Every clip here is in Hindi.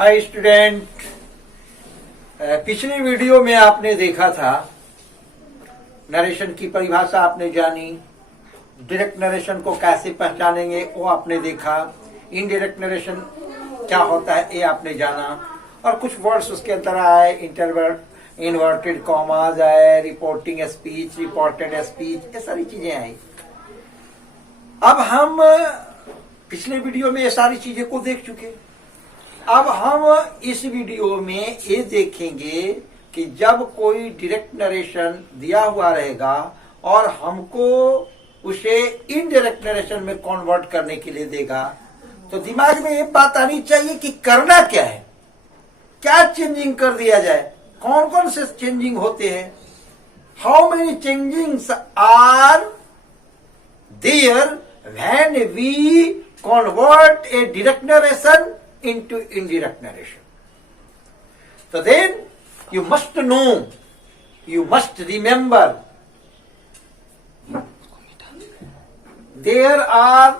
हाय स्टूडेंट, पिछले वीडियो में आपने देखा था नरेशन की परिभाषा आपने जानी, डायरेक्ट नरेशन को कैसे पहचानेंगे वो आपने देखा, इनडायरेक्ट नरेशन क्या होता है ये आपने जाना और कुछ वर्ड्स उसके अंदर आए, इंटरवर्ट, इन्वर्टेड कॉमाज आए, रिपोर्टिंग स्पीच, रिपोर्टेड स्पीच, ये सारी चीजें आई। अब हम पिछले वीडियो में ये सारी चीजें को देख चुके। अब हम इस वीडियो में ये देखेंगे कि जब कोई डायरेक्ट नरेशन दिया हुआ रहेगा और हमको उसे इनडायरेक्ट नरेशन में कन्वर्ट करने के लिए देगा, तो दिमाग में ये बात आनी चाहिए कि करना क्या है, क्या चेंजिंग कर दिया जाए, कौन कौन से चेंजिंग होते हैं, how many changings are there when we convert a direct narration into indirect narration. So then you must know, you must remember, there are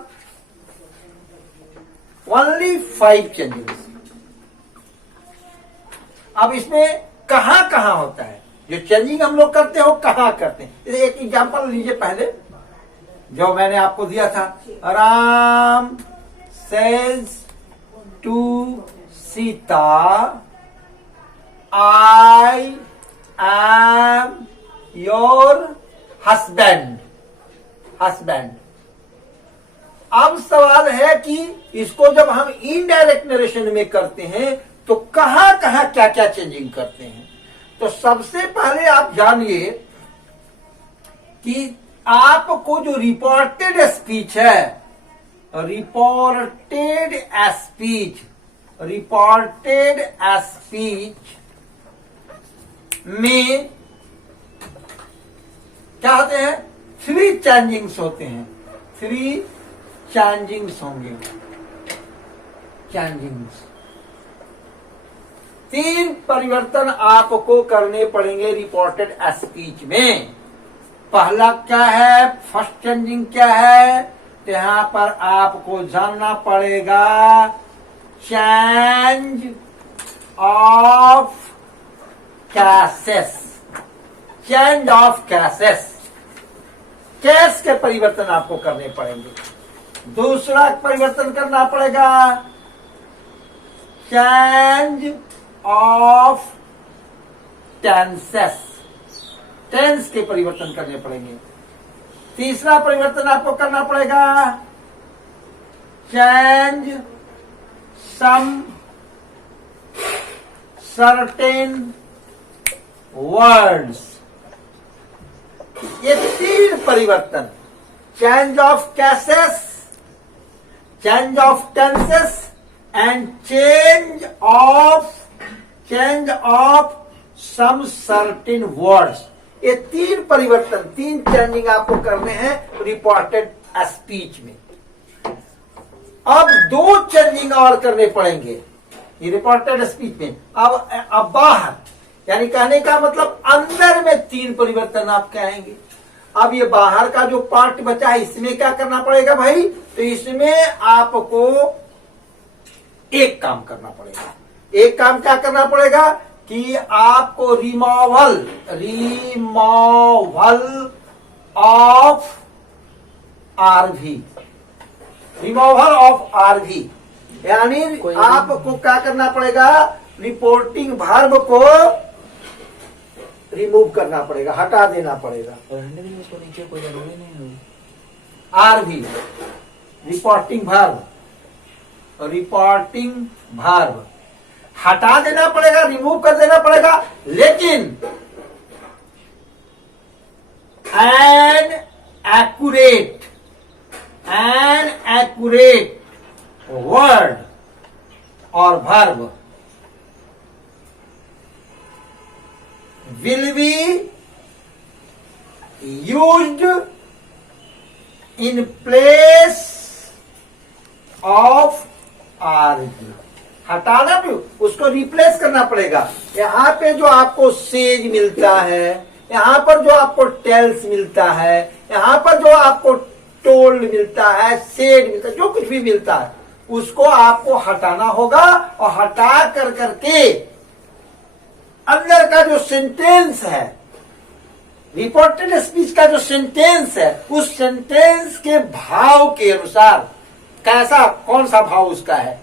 only 5 changes. अब इसमें कहां कहां होता है जो चेंजिंग हम लोग करते हो, कहां करते हैं। एक एग्जांपल लीजिए पहले जो मैंने आपको दिया था, Ram says to Sita, I am your husband. अब सवाल है कि इसको जब हम इनडायरेक्ट नरेशन में करते हैं तो कहां कहां क्या क्या चेंजिंग करते हैं। तो सबसे पहले आप जानिए कि आपको जो रिपोर्टेड स्पीच है, रिपोर्टेड स्पीच में क्या होते हैं, 3 चेंजिंग्स होते हैं, 3 चेंजिंग्स होंगे, 3 परिवर्तन आपको करने पड़ेंगे रिपोर्टेड स्पीच में। पहला क्या है, फर्स्ट चेंजिंग क्या है, यहां पर आपको जानना पड़ेगा change of cases. Change of cases, case के परिवर्तन आपको करने पड़ेंगे। दूसरा परिवर्तन करना पड़ेगा चेंज ऑफ टेंसेस, टेंस के परिवर्तन करने पड़ेंगे। तीसरा परिवर्तन आपको करना पड़ेगा चेंज सम सर्टेन वर्ड्स। ये 3 परिवर्तन, change of cases, change of tenses and change of some certain words. ये 3 परिवर्तन, 3 चेंजिंग आपको करने हैं रिपोर्टेड स्पीच में। अब 2 चेंजिंग और करने पड़ेंगे ये रिपोर्टेड स्पीच में। अब बाहर, यानी कहने का मतलब अंदर में 3 परिवर्तन आप कहेंगे। अब ये बाहर का जो पार्ट बचा है इसमें क्या करना पड़ेगा भाई, तो इसमें आपको एक काम करना पड़ेगा। एक काम क्या करना पड़ेगा कि आपको रिमूवल ऑफ आरवी, यानी आपको क्या करना पड़ेगा, रिपोर्टिंग वर्ब को रिमूव करना पड़ेगा, हटा देना पड़ेगा। आरवी रिपोर्टिंग वर्ब हटा देना पड़ेगा, रिमूव कर देना पड़ेगा। लेकिन एन एक्यूरेट वर्ड और verb will be used in place of RV. हटाना भी, उसको रिप्लेस करना पड़ेगा। यहाँ पे जो आपको सेज मिलता है, यहाँ पर जो आपको टेल्स मिलता है, यहाँ पर जो आपको टोल्ड मिलता है, सेड मिलता है, जो कुछ भी मिलता है उसको आपको हटाना होगा और हटा कर करके अंदर का जो सेंटेंस है, रिपोर्टेड स्पीच का जो सेंटेंस है, उस सेंटेंस के भाव के अनुसार, कैसा कौन सा भाव उसका है,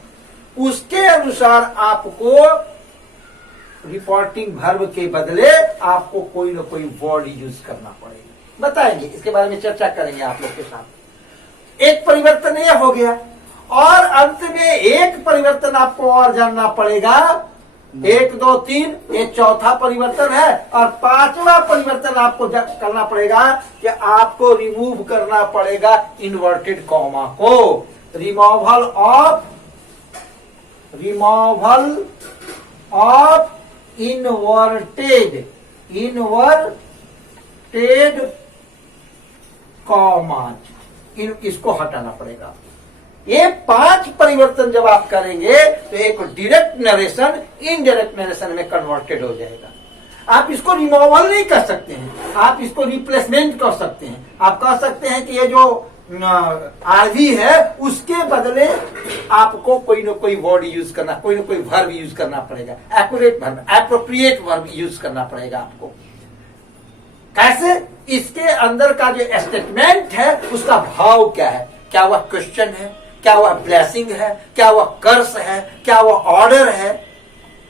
उसके अनुसार आपको रिपोर्टिंग वर्ब के बदले आपको कोई ना कोई वर्ड यूज करना पड़ेगा। बताएंगे, इसके बारे में चर्चा करेंगे आप लोग के साथ। एक परिवर्तन यह हो गया, और अंत में एक परिवर्तन आपको और जानना पड़ेगा। 1 2 3 ये चौथा परिवर्तन है, और 5वां परिवर्तन आपको करना पड़ेगा कि आपको रिमूव करना पड़ेगा इन्वर्टेड कॉमा को। रिमूवल ऑफ इन्वर्टेड कॉमा, इसको हटाना पड़ेगा। ये 5 परिवर्तन जब आप करेंगे तो एक डायरेक्ट नरेशन इनडायरेक्ट नरेशन में कन्वर्टेड हो जाएगा। आप इसको रिमूवल नहीं कर सकते हैं, आप इसको रिप्लेसमेंट कर सकते हैं। आप कह सकते हैं कि ये जो आरवी है उसके बदले आपको कोई ना कोई वर्ड यूज करना, कोई ना कोई वर्ब यूज करना पड़ेगा, accurate verb, appropriate verb use करना पड़ेगा आपको। कैसे? इसके अंदर का जो स्टेटमेंट है उसका भाव क्या है, क्या वह क्वेश्चन है, क्या वह ब्लेसिंग है, क्या वह कर्स है, क्या वह ऑर्डर है,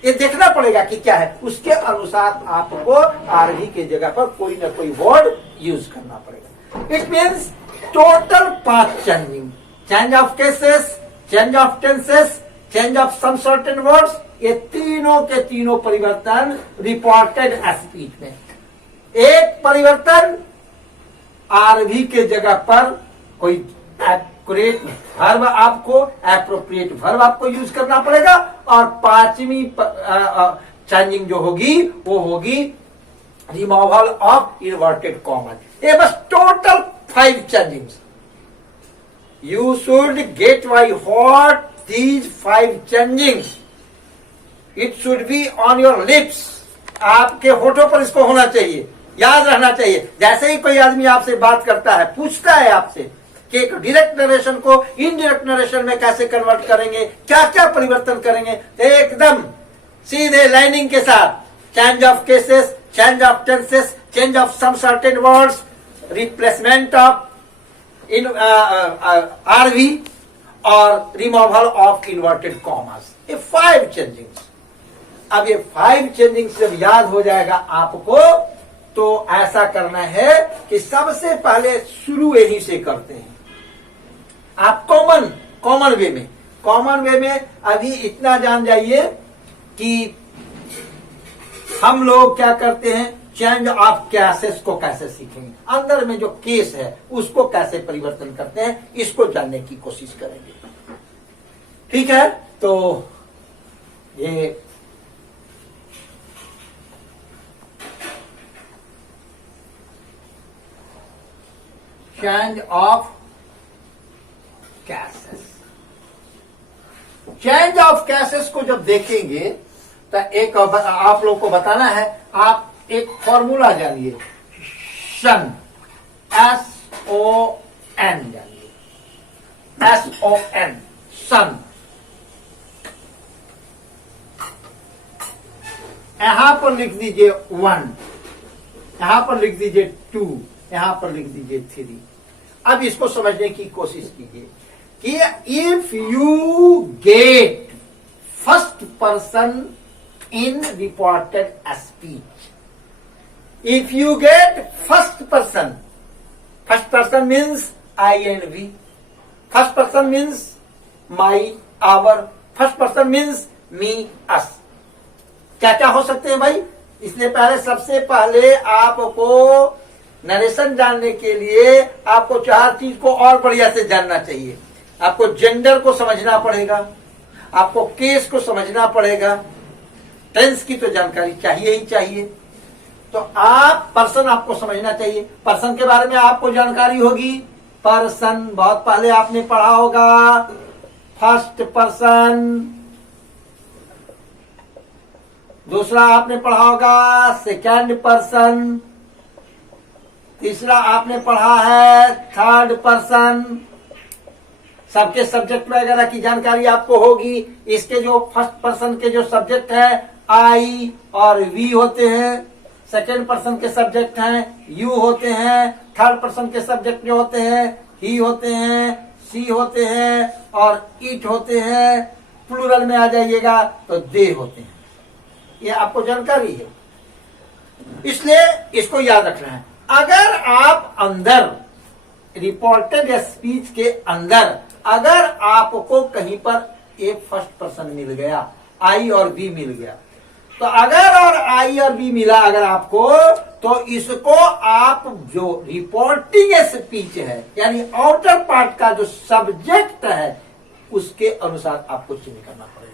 ये देखना पड़ेगा कि क्या है। उसके अनुसार आपको आरवी के जगह पर कोई ना कोई वर्ड यूज करना पड़ेगा। It means total 5 changing, change of cases, change of tenses, change of some certain words, ये तीनों के तीनों परिवर्तन रिपोर्टेड स्पीच में। एक परिवर्तन आरवी के जगह पर कोई एक्यूरेट वर्ब आपको, एप्रोप्रिएट वर्ब आपको यूज करना पड़ेगा, और 5वीं चेंजिंग जो होगी वो होगी रिमूवल ऑफ इन्वर्टेड कॉमा। ये बस total 5 changings. You should get by heart these 5 changings. It should be on your lips. आपके होठों पर इसको होना चाहिए, याद रहना चाहिए। जैसे ही कोई आदमी आपसे बात करता है, पूछता है आपसे कि एक डायरेक्ट नरेशन को इनडायरेक्ट नरेशन में कैसे कन्वर्ट करेंगे, क्या क्या परिवर्तन करेंगे, तो एकदम सीधे लाइनिंग के साथ change of cases, change of tenses, change of some certain words, replacement of in RV और रिमूवल ऑफ इन्वर्टेड कॉमास, ये 5 चेंजिंग्स। अब ये 5 चेंजिंग्स जब याद हो जाएगा आपको, तो ऐसा करना है कि सबसे पहले शुरू यहीं से करते हैं। आप कॉमन वे में अभी इतना जान जाइए कि हम लोग क्या करते हैं, चेंज ऑफ केसेस को कैसे सीखेंगे, अंदर में जो केस है उसको कैसे परिवर्तन करते हैं, इसको जानने की कोशिश करेंगे। ठीक है, तो ये change of cases, change of cases को जब देखेंगे तो एक आप लोग को बताना है, आप एक फॉर्मूला जानिए, शन, SON जानिए, SON, सन। यहां पर लिख दीजिए 1, यहां पर लिख दीजिए 2, यहां पर लिख दीजिए 3। अब इसको समझने की कोशिश कीजिए कि if you get first person in reported speech, if you get first person means I and we, first person means my, our, first person means me, us. क्या क्या हो सकते हैं भाई? इसलिए पहले, सबसे पहले आपको नरेशन जानने के लिए आपको 4 चीज को और बढ़िया से जानना चाहिए। आपको जेंडर को समझना पड़ेगा, आपको केस को समझना पड़ेगा, टेंस की तो जानकारी चाहिए ही चाहिए। तो आप पर्सन आपको समझना चाहिए, पर्सन के बारे में आपको जानकारी होगी। पर्सन बहुत पहले आपने पढ़ा होगा, फर्स्ट पर्सन। दूसरा आपने पढ़ा होगा सेकंड पर्सन। तीसरा आपने पढ़ा है थर्ड पर्सन। सबके सब्जेक्ट वगैरह की जानकारी आपको होगी। इसके जो फर्स्ट पर्सन के जो सब्जेक्ट है आई और वी होते हैं, सेकेंड पर्सन के सब्जेक्ट हैं यू होते हैं, थर्ड पर्सन के सब्जेक्ट जो होते हैं ही होते हैं, सी होते हैं और इट होते हैं। प्लूरल में आ जाइएगा तो दे होते हैं। ये आपको जानकारी है, इसलिए इसको याद रखना है। अगर आप अंदर रिपोर्टेड स्पीच के अंदर अगर आपको कहीं पर एक फर्स्ट पर्सन मिल गया, आई और बी मिल गया, तो अगर और आई और बी मिला अगर आपको, तो इसको आप जो रिपोर्टिंग स्पीच है यानी आउटर पार्ट का जो सब्जेक्ट है उसके अनुसार आपको चेंज करना पड़ेगा।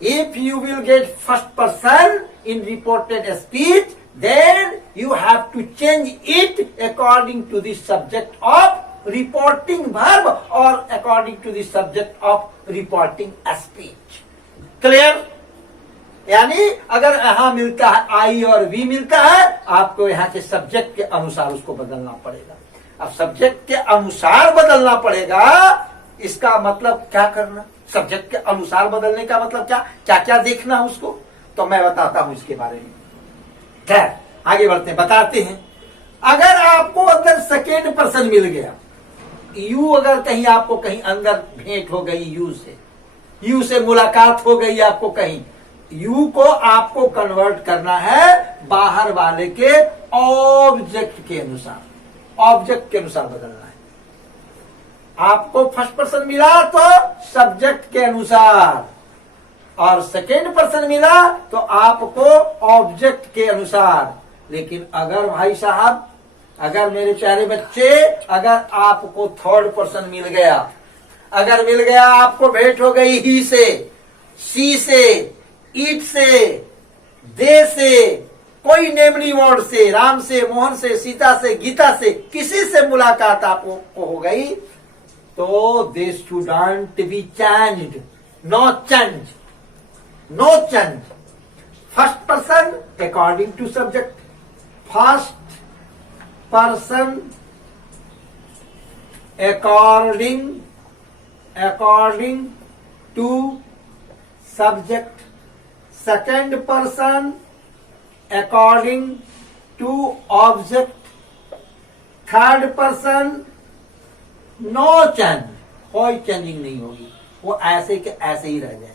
If you will get first person in reported speech, then you have to change it according to the subject of reporting verb or according to the subject of reporting speech. Clear? यानी अगर यहाँ मिलता है आई और वी मिलता है, आपको यहाँ के सब्जेक्ट के अनुसार उसको बदलना पड़ेगा। अब सब्जेक्ट के अनुसार बदलना पड़ेगा, इसका मतलब क्या करना? सब्जेक्ट के अनुसार बदलने का मतलब क्या क्या क्या देखना है उसको, तो मैं बताता हूं इसके बारे में। खैर आगे बढ़ते हैं, बताते हैं। अगर आपको अंदर सेकेंड पर्सन मिल गया, यू अगर कहीं आपको कहीं अंदर भेंट हो गई, यू से मुलाकात हो गई आपको कहीं, यू को आपको कन्वर्ट करना है बाहर वाले के ऑब्जेक्ट के अनुसार, ऑब्जेक्ट के अनुसार बदलना है। आपको फर्स्ट पर्सन मिला तो सब्जेक्ट के अनुसार, और सेकेंड पर्सन मिला तो आपको ऑब्जेक्ट के अनुसार। लेकिन अगर भाई साहब, अगर मेरे प्यारे बच्चे, अगर आपको थर्ड पर्सन मिल गया, अगर मिल गया आपको भेंट हो गई ही से, सी से, इट से, दे से, कोई नेमनी वर्ड से, राम से, मोहन से, सीता से, गीता से, किसी से मुलाकात आपको हो गई, तो this shouldn't be changed, no change, no change. First person according to subject, first person according to subject, second person according to object, third person no change, कोई चेंजिंग नहीं होगी, वो ऐसे के ऐसे ही रह जाएगी।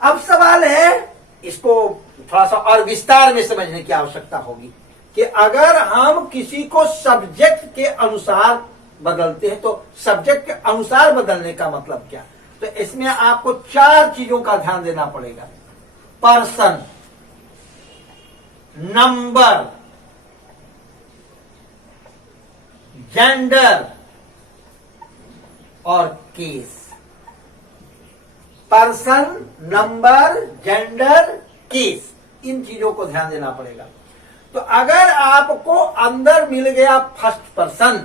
अब सवाल है, इसको थोड़ा सा और विस्तार में समझने की आवश्यकता होगी कि अगर हम किसी को सब्जेक्ट के अनुसार बदलते हैं तो सब्जेक्ट के अनुसार बदलने का मतलब क्या? तो इसमें आपको 4 चीजों का ध्यान देना पड़ेगा। पर्सन, नंबर, जेंडर और case. Person, number, gender, case, इन चीजों को ध्यान देना पड़ेगा। तो अगर आपको अंदर मिल गया फर्स्ट पर्सन,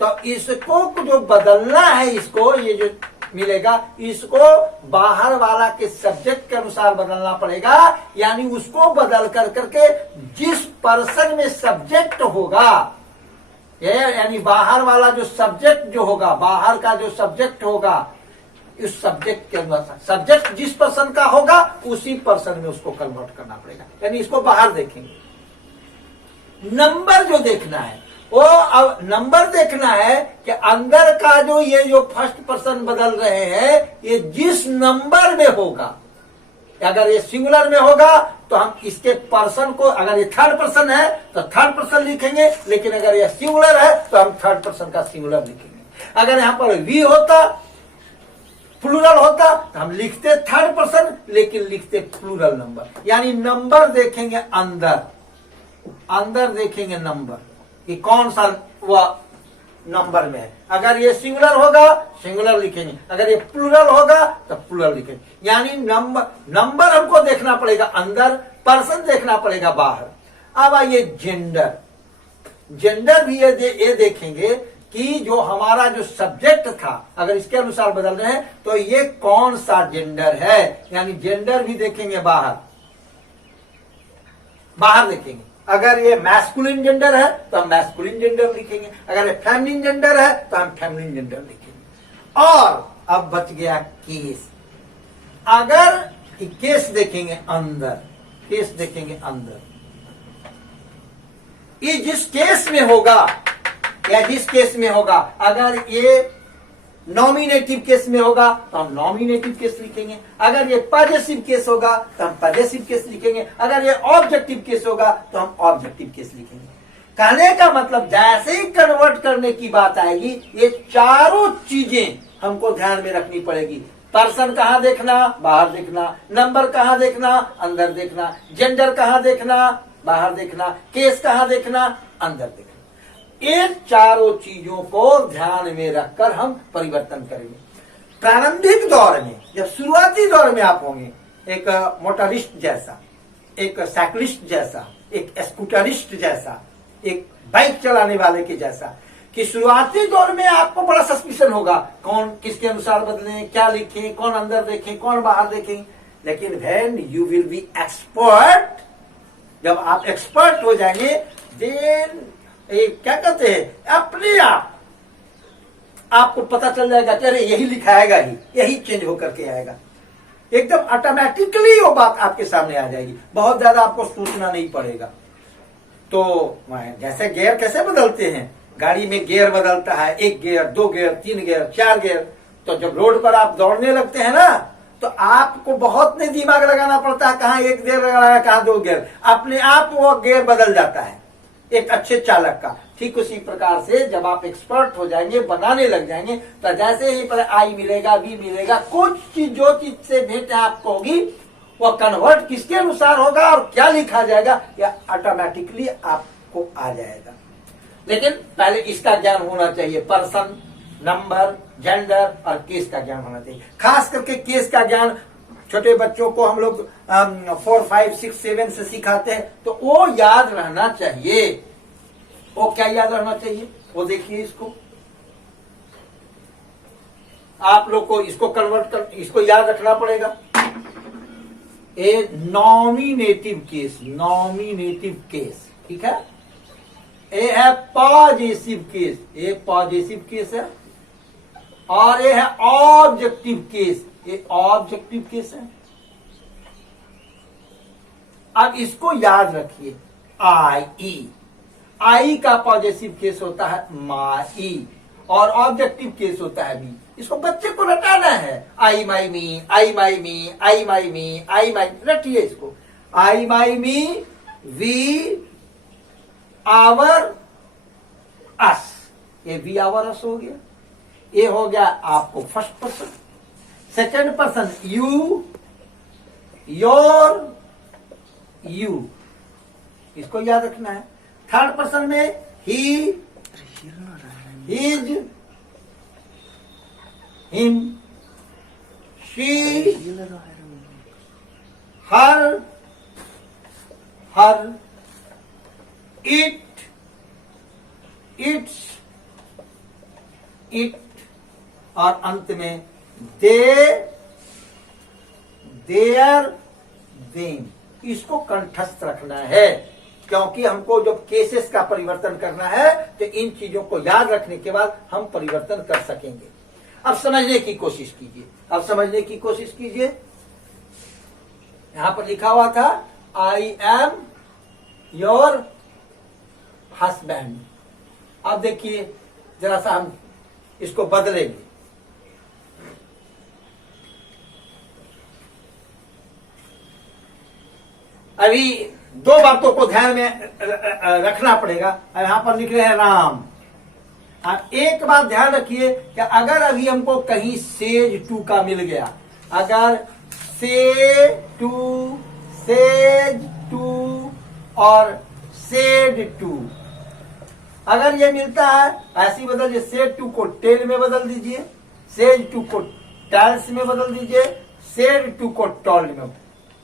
तो इसको जो बदलना है, इसको ये जो मिलेगा, इसको बाहर वाला के सब्जेक्ट के अनुसार बदलना पड़ेगा। यानी उसको बदल कर करके जिस पर्सन में सब्जेक्ट होगा, यानी बाहर वाला जो सब्जेक्ट जो होगा, बाहर का जो सब्जेक्ट होगा, इस सब्जेक्ट के अनुसार सब्जेक्ट जिस पर्सन का होगा उसी पर्सन में उसको कन्वर्ट करना पड़ेगा। यानी इसको बाहर देखेंगे। नंबर जो देखना है, वो अब नंबर देखना है कि अंदर का जो ये जो फर्स्ट पर्सन बदल रहे हैं, ये जिस नंबर में होगा, अगर ये सिंगुलर में होगा तो हम इसके पर्सन को, अगर ये थर्ड पर्सन है तो थर्ड पर्सन लिखेंगे, लेकिन अगर ये सिंगुलर है तो हम थर्ड पर्सन का सिंगुलर लिखेंगे। अगर यहां पर वी होता, प्लूरल होता, तो हम लिखते थर्ड पर्सन लेकिन लिखते प्लूरल नंबर। यानी नंबर देखेंगे अंदर, अंदर देखेंगे नंबर कि कौन सा वह नंबर में है। अगर ये सिंगुलर होगा सिंगुलर लिखेंगे, अगर ये प्लूरल होगा तो प्लूरल लिखेंगे। यानी नंबर हमको देखना पड़ेगा अंदर, पर्सन देखना पड़ेगा बाहर। अब आइए जेंडर, जेंडर भी ये देखेंगे कि जो हमारा जो सब्जेक्ट था, अगर इसके अनुसार बदल रहे हैं तो ये कौन सा जेंडर है। यानी जेंडर भी देखेंगे बाहर, बाहर देखेंगे। अगर ये मैस्कुलिन जेंडर है तो हम मैस्कुलिन जेंडर लिखेंगे, अगर ये फेमिनिन जेंडर है तो हम फेमिनिन जेंडर लिखेंगे। और अब बच गया केस। अगर केस देखेंगे अंदर, केस देखेंगे अंदर, ये जिस केस में होगा या जिस केस में होगा, अगर ये नॉमिनेटिव केस में होगा तो हम नॉमिनेटिव केस लिखेंगे, अगर ये पॉजिटिव केस होगा तो हम पॉजिटिव केस लिखेंगे, अगर ये ऑब्जेक्टिव केस होगा तो हम ऑब्जेक्टिव केस लिखेंगे। कहने का मतलब जैसे ही कन्वर्ट करने की बात आएगी, ये चारों चीजें हमको ध्यान में रखनी पड़ेगी। पर्सन कहां देखना, बाहर देखना, नंबर कहां देखना, अंदर देखना, जेंडर कहां देखना, बाहर देखना, केस कहां देखना, अंदर देखना। इन चारों चीजों को ध्यान में रखकर हम परिवर्तन करेंगे। प्रारंभिक दौर में, जब शुरुआती दौर में आप होंगे, एक मोटरिस्ट जैसा, एक साइकिलिस्ट जैसा, एक स्कूटरिस्ट जैसा, एक बाइक चलाने वाले के जैसा, कि शुरुआती दौर में आपको बड़ा सस्पिशन होगा, कौन किसके अनुसार बदलें, क्या लिखें, कौन अंदर देखें, कौन बाहर देखें। लेकिन when you will be expert, जब आप एक्सपर्ट हो जाएंगे, देन क्या कहते हैं, अपने आप आपको पता चल जाएगा कि अरे यही लिखाएगा ही, यही चेंज होकर के आएगा। एकदम ऑटोमेटिकली वो बात आपके सामने आ जाएगी, बहुत ज्यादा आपको सोचना नहीं पड़ेगा। तो जैसे गियर कैसे बदलते हैं, गाड़ी में गियर बदलता है, 1 गियर, 2 गियर, 3 गियर, 4 गियर। तो जब रोड पर आप दौड़ने लगते हैं ना, तो आपको बहुत नहीं दिमाग लगाना पड़ता है, कहाँ 1 गियर लगाया, कहाँ 2 गियर, अपने आप वो गियर बदल जाता है एक अच्छे चालक का। ठीक उसी प्रकार से जब आप एक्सपर्ट हो जाएंगे, बनाने लग जाएंगे, तो जैसे ही पर आई मिलेगा, बी मिलेगा, कुछ चीज जो चीज से भेंट आपको होगी, वो कन्वर्ट किसके अनुसार होगा और क्या लिखा जाएगा, या ऑटोमेटिकली आपको आ जाएगा। लेकिन पहले इसका ज्ञान होना चाहिए, पर्सन, नंबर, जेंडर और केस का ज्ञान होना चाहिए। खास करके केस का ज्ञान छोटे बच्चों को हम लोग 4, 5, 6, 7 से सिखाते हैं, तो वो याद रहना चाहिए। वो क्या याद रहना चाहिए, वो देखिए, इसको आप लोग को इसको कन्वर्ट कर, इसको याद रखना पड़ेगा। ए नॉमिनेटिव केस, नॉमिनेटिव केस, ठीक है। ए है पॉजिटिव केस, ये पॉजिटिव केस है, और ये है ऑब्जेक्टिव केस, ये ऑब्जेक्टिव केस है। अब इसको याद रखिए, आई का पॉजिटिव केस होता है माई, और ऑब्जेक्टिव केस होता है मी। इसको बच्चे को रटाना है, आई माई मी, आई माई मी, आई माई मी, आई माई, रटिए इसको, आई माई मी, वी, आवर, अस। ये वी आवर अस हो गया। ये हो गया आपको first person. Second person you, your, you, इसको याद रखना है। थर्ड पर्सन में he, his, him, she, her, her, it, its, it, और अंत में दे, देयर, देम। इसको कंठस्थ रखना है, क्योंकि हमको जब केसेस का परिवर्तन करना है, तो इन चीजों को याद रखने के बाद हम परिवर्तन कर सकेंगे। अब समझने की कोशिश कीजिए, अब समझने की कोशिश कीजिए। यहां पर लिखा हुआ था आई एम योर हस्बैंड। अब देखिए जरा सा हम इसको बदलेंगे। अभी 2 बातों को ध्यान में रखना पड़ेगा। यहां पर लिख रहे हैं राम। अब एक बात ध्यान रखिए कि अगर अभी हमको कहीं सेज टू का मिल गया, अगर सेज टू और सेड टू, अगर ये मिलता है, ऐसी बदल, सेड टू को टेल में बदल दीजिए, सेज टू को टैल्स में बदल दीजिए, सेड टू को टॉल्ड में।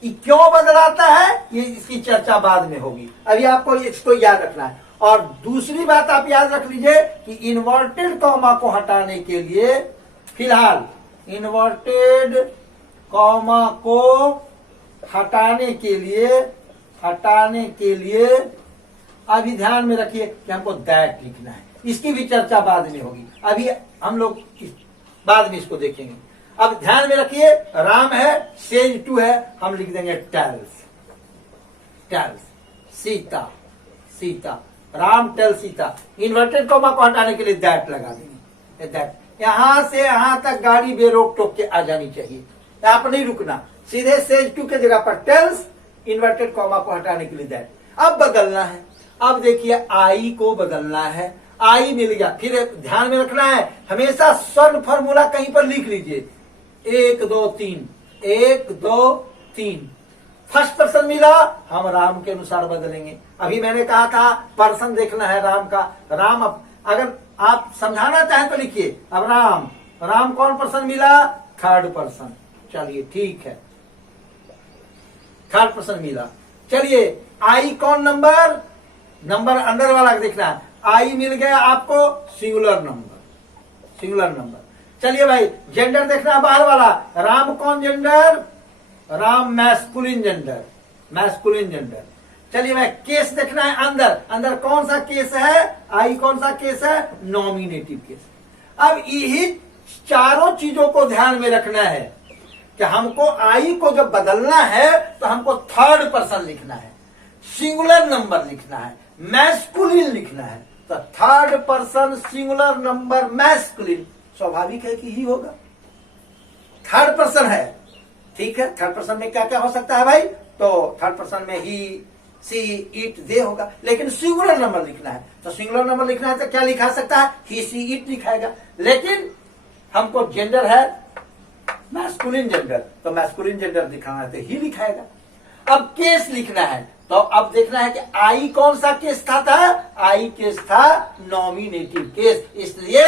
ये क्यों बदलाता है, ये इसकी चर्चा बाद में होगी, अभी आपको इसको याद रखना है। और दूसरी बात आप याद रख लीजिए कि इन्वर्टेड कॉमा को हटाने के लिए, फिलहाल इन्वर्टेड कॉमा को हटाने के लिए अभी ध्यान में रखिए कि हमको दैट लिखना है, इसकी भी चर्चा बाद में होगी, अभी हम लोग बाद में इसको देखेंगे। अब ध्यान में रखिए, राम है, सेज टू है, हम लिख देंगे tells, tells Sita, Sita, Ram tell Sita. Inverted comma को हटाने के लिए दैट लगा देंगे, दैट। यहां से यहां तक गाड़ी बेरोक टोक के आ जानी चाहिए, यहां पर नहीं रुकना, सीधे सेज टू के जगह पर टेल्स, इन्वर्टेड कॉमा को हटाने के लिए दैट। अब बदलना है, अब देखिए आई को बदलना है, आई मिल गया। फिर ध्यान में रखना है, हमेशा स्वर्ण फॉर्मूला कहीं पर लिख लीजिए, 1 2 3, 1 2 3। फर्स्ट पर्सन मिला, हम राम के अनुसार बदलेंगे। अभी मैंने कहा था पर्सन देखना है राम का, राम अगर आप समझाना चाहें तो लिखिए। अब राम, राम कौन पर्सन मिला? Third person. चलिए ठीक है, थर्ड पर्सन मिला। चलिए आई कौन नंबर? नंबर अंदर वाला देखना है, आई मिल गया आपको सिंगुलर नंबर, सिंगुलर नंबर। चलिए भाई जेंडर देखना है बाहर वाला, राम कौन gender? Ram masculine gender, masculine gender. चलिए भाई केस देखना है अंदर, अंदर कौन सा केस है? आई कौन सा केस है? Nominative case. अब यही चारों चीजों को ध्यान में रखना है कि हमको आई को जब बदलना है तो हमको थर्ड पर्सन लिखना है, सिंगुलर नंबर लिखना है, मैस्कुलिन लिखना है। तो third person singular number masculine, स्वाभाविक है कि ही होगा, थर्ड पर्सन है। ठीक है, थर्ड पर्सन में क्या क्या हो सकता है भाई? तो थर्ड पर्सन में ही, सी, इट, दे होगा, लेकिन सिंगुलर नंबर लिखना है। तो सिंगुलर नंबर लिखना है तो क्या लिखा सकता है? ही, सी, इट लिखाएगा। लेकिन हमको जेंडर है मैस्कुलिन जेंडर, तो मैस्कुलिन जेंडर दिखाना है तो ही लिखाएगा। अब केस लिखना है, तो अब देखना है कि आई कौन सा केस था? आई केस था नॉमिनेटिव केस, इसलिए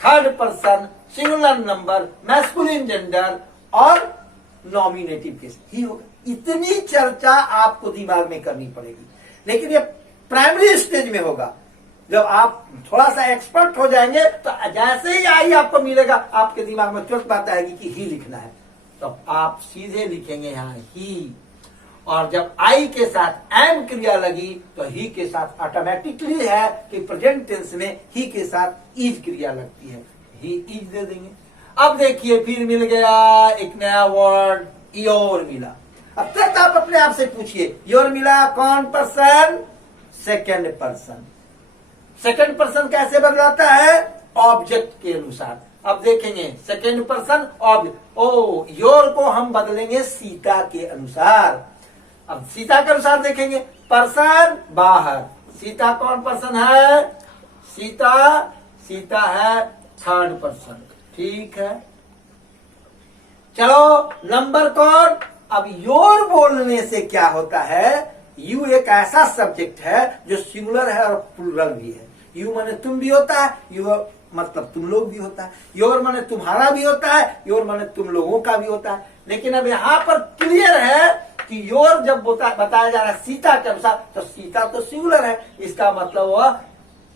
third person singular number masculine gender और नॉमिनेटिव केस ही होगा। इतनी चर्चा आपको दिमाग में करनी पड़ेगी, लेकिन ये प्राइमरी स्टेज में होगा। जब आप थोड़ा सा एक्सपर्ट हो जाएंगे तो जैसे ही आई आपको मिलेगा, आपके दिमाग में तुरंत बात आएगी कि ही लिखना है, तो आप सीधे लिखेंगे यहां ही। और जब आई के साथ एम क्रिया लगी तो ही के साथ ऑटोमेटिकली है कि प्रेजेंट टेंस में ही के साथ इज क्रिया लगती है, ही इज दे देंगे। अब देखिए फिर मिल गया एक नया वर्ड, योर मिला। अब तक आप अपने आप से पूछिए, योर मिला कौन person? Second person. Second person कैसे बदलाता है? ऑब्जेक्ट के अनुसार। अब देखेंगे second person object, O your को हम बदलेंगे सीता के अनुसार। अब सीता के अनुसार देखेंगे, पर्सन बाहर, सीता कौन पर्सन है? सीता, सीता है थर्ड पर्सन। ठीक है, चलो नंबर कौन? अब योर बोलने से क्या होता है? यू एक ऐसा सब्जेक्ट है जो सिंगुलर है और प्लूरल भी है। यू माने तुम भी होता है, यू मतलब तुम लोग भी होता है, योर माने तुम्हारा भी होता है, योर माने तुम लोगों का भी होता है। लेकिन अब यहां पर क्लियर है कि योर जब बताया जा रहा है सीता के अनुसार, तो सीता तो सिंगुलर है, इसका मतलब वह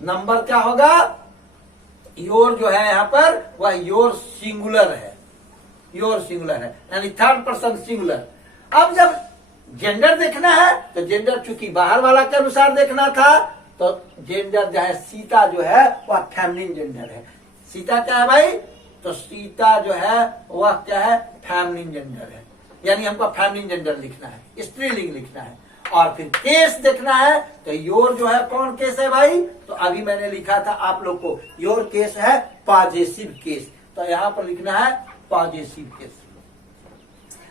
नंबर क्या होगा? योर जो है यहां पर वह योर सिंगुलर है, योर सिंगुलर है, यानी थर्ड पर्सन सिंगुलर। अब जब जेंडर देखना है तो जेंडर चूंकि बाहर वाला के अनुसार देखना था, तो जेंडर जो है सीता जो है वह फेमिनिन जेंडर है। सीता क्या है भाई? तो सीता जो है वह क्या है? फेमिनिन जेंडर है, यानी हमको फेमिनिन जेंडर लिखना है, स्त्रीलिंग लिखना है। और फिर केस देखना है, तो योर जो है कौन केस है भाई? तो अभी मैंने लिखा था आप लोग को, योर केस है पॉजेसिव केस, तो यहां पर लिखना है पॉजेसिव केस।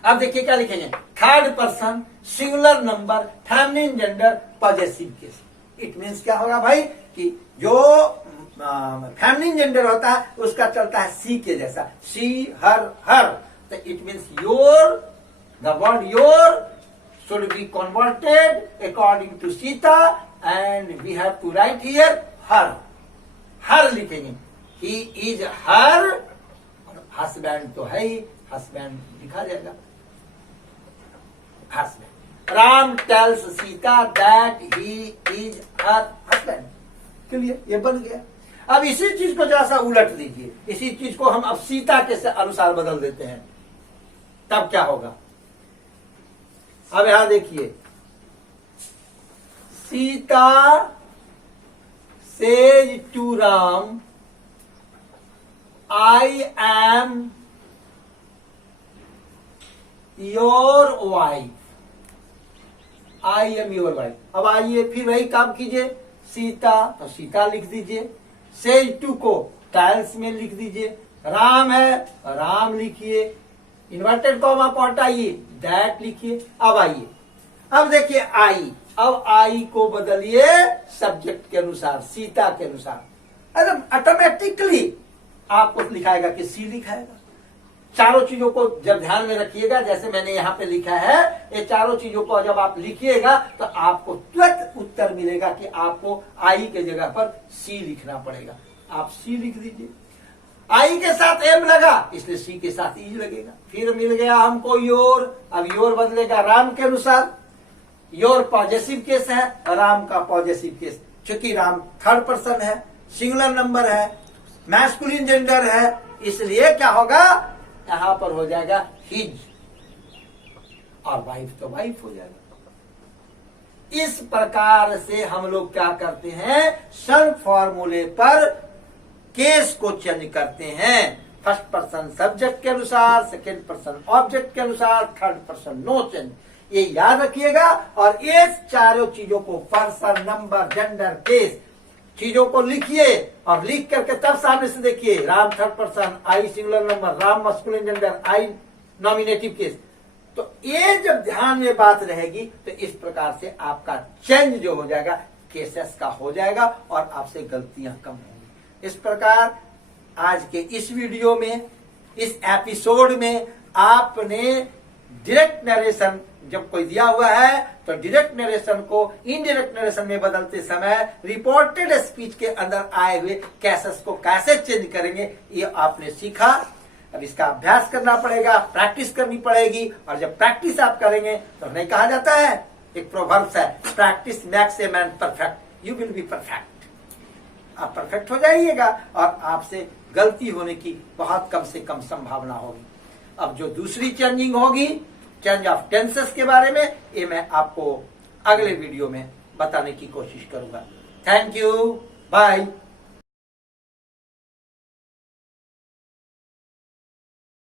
अब देखिए क्या लिखेंगे, third person singular number feminine gender possessive case. It means क्या होगा भाई कि जो फेमिनिन जेंडर होता है उसका चलता है सी के जैसा, सी, हर। तो it means your, the word your should be converted according to Sita and we have to write here her. her लिखेंगे, he is her, husband तो है ही, husband लिखा जाएगा husband. Ram tells Sita that he is her husband. Clear, ये बन गया। अब इसी चीज को जरा सा उलट दीजिए, इसी चीज को हम अब सीता के अनुसार बदल देते हैं, तब क्या होगा? अब यहां देखिए, Sita says to Ram, I am your wife. I am your wife. अब आइए फिर वही काम कीजिए, सीता तो सीता लिख दीजिए, सेज टू को टाइल्स में लिख दीजिए, राम है राम लिखिए, इन्वर्टेड कॉमा को हटाइए, दैट लिखिए। अब आइए, अब देखिए आई, अब आई को बदलिए सब्जेक्ट के अनुसार, सीता के अनुसार, एकदम ऑटोमेटिकली आपको लिखाएगा कि सी लिखाएगा। चारों चीजों को जब ध्यान में रखिएगा, जैसे मैंने यहाँ पे लिखा है, ये चारों चीजों को जब आप लिखिएगा तो आपको तुरंत उत्तर मिलेगा कि आपको आई के जगह पर सी लिखना पड़ेगा। आप सी लिख दीजिए, आई के साथ एम लगा इसलिए सी के साथ ई लगेगा। फिर मिल गया हमको योर, अब योर बदलेगा राम के अनुसार, योर पॉजेसिव केस है, राम का पॉजेसिव केस, चूंकि राम थर्ड पर्सन है, सिंगुलर नंबर है, मैस्कुलिन जेंडर है, इसलिए क्या होगा, यहां पर हो जाएगा हिज, और वाइफ तो वाइफ हो जाएगा। इस प्रकार से हम लोग क्या करते हैं, सन फॉर्मूले पर केस को चेंज करते हैं, फर्स्ट पर्सन सब्जेक्ट के अनुसार, सेकेंड पर्सन ऑब्जेक्ट के अनुसार, थर्ड पर्सन नो चेंज। ये याद रखिएगा, और ये चारों चीजों को पर्सन, नंबर, जेंडर, केस चीजों को लिखिए, और लिख करके तब सामने से देखिए, Ram third person, I singular number, Ram masculine gender, I nominative case. तो ये जब ध्यान में बात रहेगी तो इस प्रकार से आपका चेंज जो हो जाएगा केसेस का हो जाएगा, और आपसे गलतियां कम होंगी। इस प्रकार आज के इस वीडियो में, इस एपिसोड में आपने डायरेक्ट नरेशन जब कोई दिया हुआ है तो डायरेक्ट नरेशन को इनडायरेक्ट नरेशन में बदलते समय रिपोर्टेड स्पीच के अंदर आए हुए केसेस को कैसे चेंज करेंगे, ये आपने सीखा। अब इसका अभ्यास करना पड़ेगा, प्रैक्टिस करनी पड़ेगी, और जब प्रैक्टिस आप करेंगे तो नहीं कहा जाता है, एक प्रोवर्ब्स है, practice makes a man perfect, you will be perfect. आप परफेक्ट हो जाइएगा और आपसे गलती होने की बहुत कम से कम संभावना होगी। अब जो दूसरी चेंजिंग होगी, चेंज ऑफ टेंसेस के बारे में, ये मैं आपको अगले वीडियो में बताने की कोशिश करूंगा। Thank you, bye.